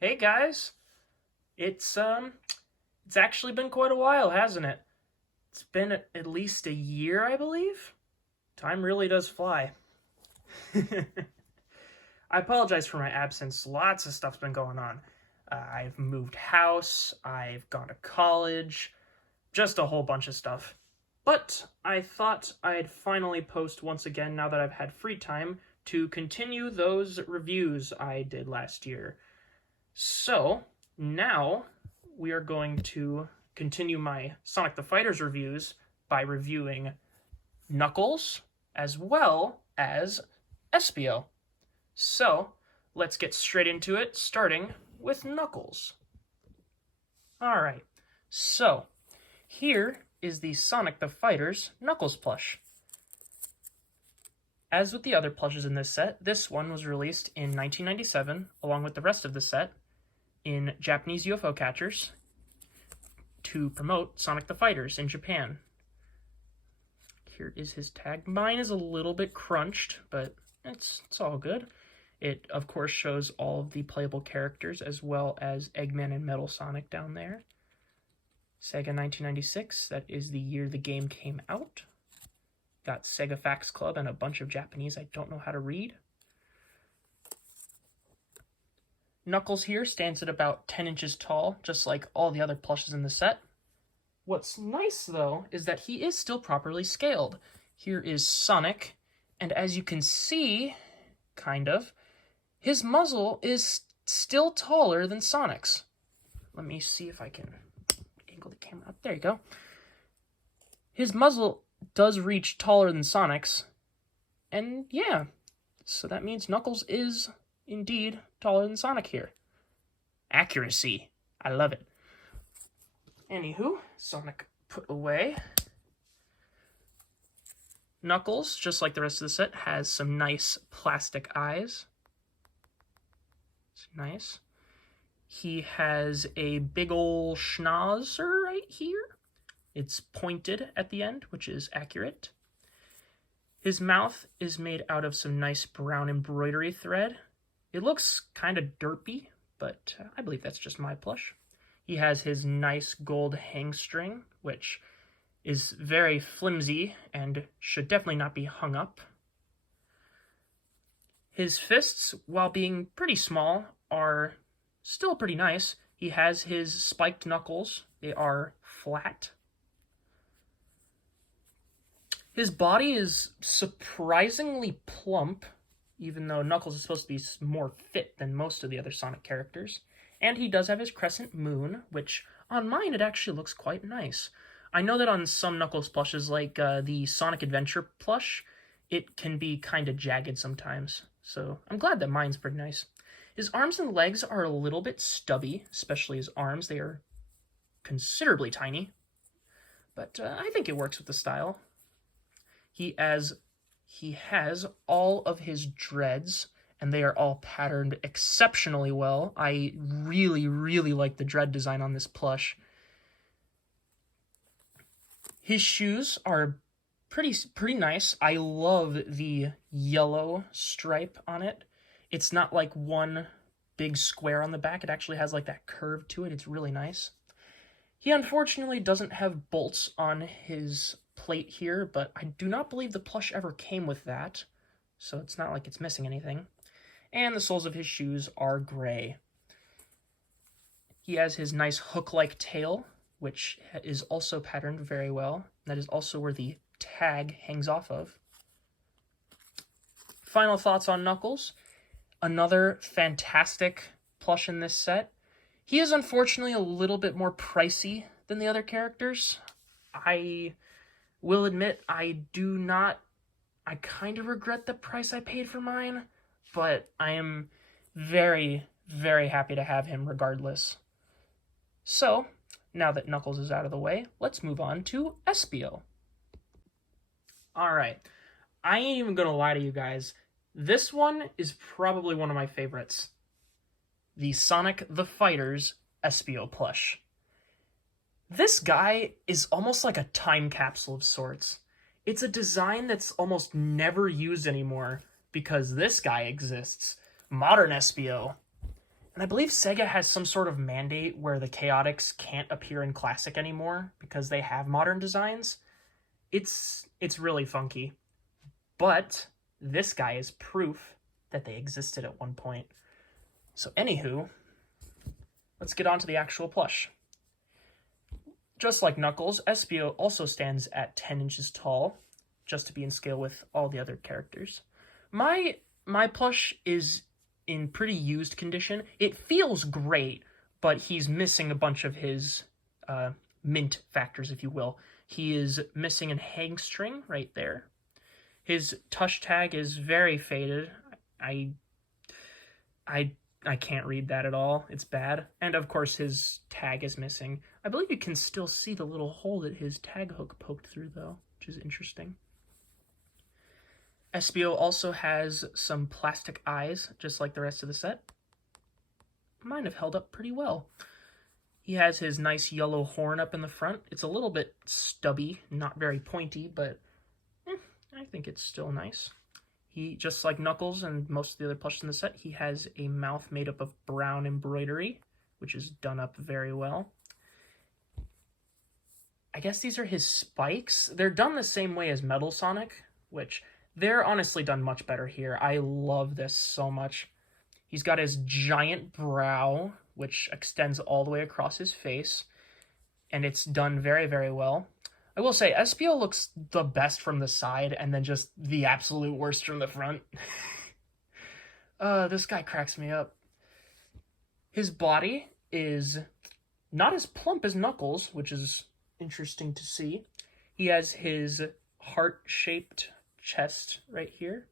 Hey guys, it's actually been quite a while, hasn't it? It's been at least a year, I believe. Time really does fly. I apologize for my absence. Lots of stuff's been going on. I've moved house, I've gone to college, just a whole bunch of stuff. But I thought I'd finally post once again now that I've had free time to continue those reviews I did last year. So, now we are going to continue my Sonic the Fighters reviews by reviewing Knuckles as well as Espio. So, let's get straight into it, starting with Knuckles. Alright, so here is the Sonic the Fighters Knuckles plush. As with the other plushes in this set, this one was released in 1997, along with the rest of the set, in Japanese UFO catchers to promote Sonic the Fighters in Japan. Here is his tag. Mine is a little bit crunched, but it's all good. It, of course, shows all of the playable characters as well as Eggman and Metal Sonic down there. Sega 1996, that is the year the game came out. Got Sega Fax Club and a bunch of Japanese I don't know how to read. Knuckles here stands at about 10 inches tall, just like all the other plushes in the set. What's nice, though, is that he is still properly scaled. Here is Sonic, and as you can see, kind of, his muzzle is still taller than Sonic's. Let me see if I can angle the camera up. There you go. His muzzle does reach taller than Sonic's, and yeah, so that means Knuckles is indeed taller than Sonic here. Accuracy. I love it. Anywho, Sonic put away. Knuckles, just like the rest of the set, has some nice plastic eyes. It's nice. He has a big ol' schnauzer right here. It's pointed at the end, which is accurate. His mouth is made out of some nice brown embroidery thread. It looks kind of derpy, but I believe that's just my plush. He has his nice gold hang string, which is very flimsy and should definitely not be hung up. His fists, while being pretty small, are still pretty nice. He has his spiked knuckles. They are flat. His body is surprisingly plump, even though Knuckles is supposed to be more fit than most of the other Sonic characters. And he does have his crescent moon, which on mine it actually looks quite nice. I know that on some Knuckles plushes, like the Sonic Adventure plush, it can be kind of jagged sometimes. So I'm glad that mine's pretty nice. His arms and legs are a little bit stubby, especially his arms. They are considerably tiny. But I think it works with the style. He has all of his dreads, and they are all patterned exceptionally well. I really, really like the dread design on this plush. His shoes are pretty nice. I love the yellow stripe on it. It's not like one big square on the back. It actually has like that curve to it. It's really nice. He unfortunately doesn't have bolts on his plate here, but I do not believe the plush ever came with that, so it's not like it's missing anything. And the soles of his shoes are gray. He has his nice hook-like tail, which is also patterned very well. That is also where the tag hangs off of. Final thoughts on Knuckles. Another fantastic plush in this set. He is unfortunately a little bit more pricey than the other characters. I will admit I kind of regret the price I paid for mine, but I am very, very happy to have him regardless. So, now that Knuckles is out of the way, let's move on to Espio. Alright, I ain't even gonna lie to you guys. This one is probably one of my favorites. The Sonic the Fighters Espio plush. This guy is almost like a time capsule of sorts. It's a design that's almost never used anymore because this guy exists. Modern Espio. And I believe Sega has some sort of mandate where the Chaotix can't appear in Classic anymore because they have modern designs. It's really funky. But this guy is proof that they existed at one point. So anywho, let's get on to the actual plush. Just like Knuckles, Espio also stands at 10 inches tall, just to be in scale with all the other characters. My plush is in pretty used condition. It feels great, but he's missing a bunch of his mint factors, if you will. He is missing a hang string right there. His tush tag is very faded. I can't read that at all. It's bad. And of course his tag is missing. I believe you can still see the little hole that his tag hook poked through though, which is interesting. Espio also has some plastic eyes, just like the rest of the set. Mine have held up pretty well. He has his nice yellow horn up in the front. It's a little bit stubby, not very pointy, but I think it's still nice. He, just like Knuckles and most of the other plushes in the set, he has a mouth made up of brown embroidery, which is done up very well. I guess these are his spikes. They're done the same way as Metal Sonic, which they're honestly done much better here. I love this so much. He's got his giant brow, which extends all the way across his face, and it's done very, very well. I will say, Espio looks the best from the side, and then just the absolute worst from the front. This guy cracks me up. His body is not as plump as Knuckles, which is interesting to see. He has his heart-shaped chest right here.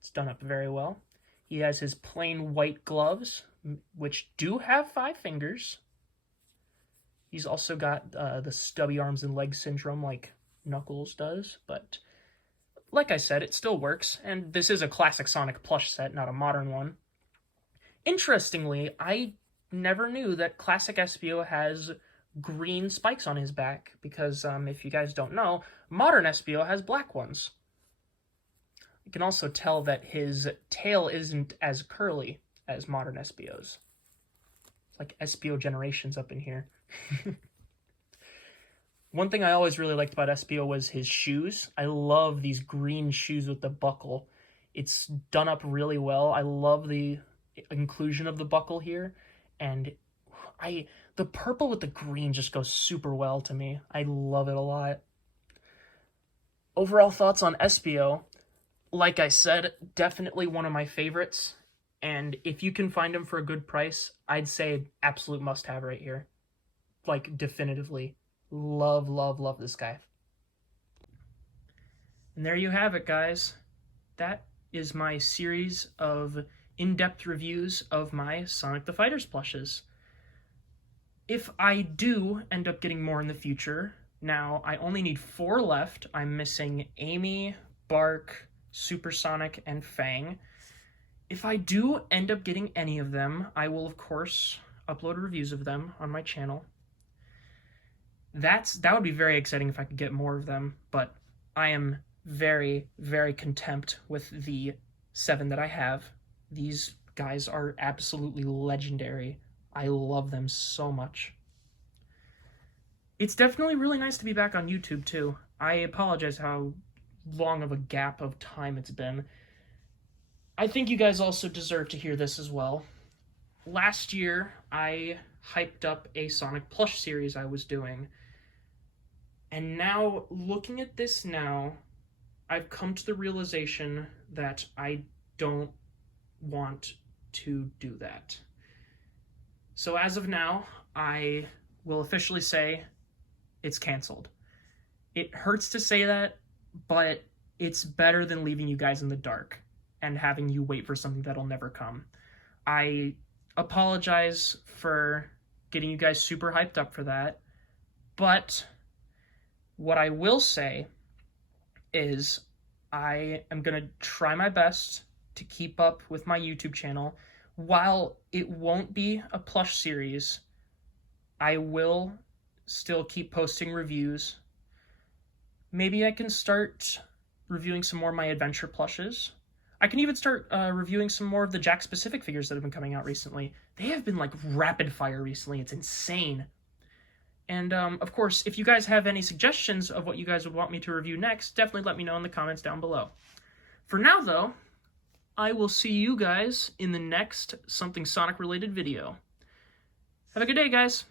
It's done up very well. He has his plain white gloves, which do have 5 fingers. He's also got the stubby arms and leg syndrome like Knuckles does, but like I said, it still works, and this is a classic Sonic plush set, not a modern one. Interestingly, I never knew that classic Espio has green spikes on his back, because if you guys don't know, modern Espio has black ones. You can also tell that his tail isn't as curly as modern Espio's. It's like Espio generations up in here. One thing I always really liked about Espio was his shoes. I love these green shoes with the buckle. It's done up really well. I love the inclusion of the buckle here, and the purple with the green just goes super well to me. I love it a lot. Overall thoughts on Espio, like I said, definitely one of my favorites, and if you can find him for a good price, I'd say absolute must-have right here. Like, definitively. Love, love, love this guy. And there you have it, guys. That is my series of in-depth reviews of my Sonic the Fighters plushes. If I do end up getting more in the future, now I only need 4 left. I'm missing Amy, Bark, Supersonic, and Fang. If I do end up getting any of them, I will, of course, upload reviews of them on my channel. That would be very exciting if I could get more of them, but I am very, very content with the 7 that I have. These guys are absolutely legendary. I love them so much. It's definitely really nice to be back on YouTube, too. I apologize how long of a gap of time it's been. I think you guys also deserve to hear this as well. Last year, I hyped up a Sonic plush series I was doing. And now, looking at this now, I've come to the realization that I don't want to do that. So as of now, I will officially say it's canceled. It hurts to say that, but it's better than leaving you guys in the dark and having you wait for something that'll never come. I apologize for getting you guys super hyped up for that, but what I will say is I am going to try my best to keep up with my YouTube channel. While it won't be a plush series, I will still keep posting reviews. Maybe I can start reviewing some more of my adventure plushes. I can even start reviewing some more of the Jack-specific figures that have been coming out recently. They have been like rapid fire recently. It's insane. And of course, if you guys have any suggestions of what you guys would want me to review next, definitely let me know in the comments down below. For now, though, I will see you guys in the next something Sonic related video. Have a good day, guys.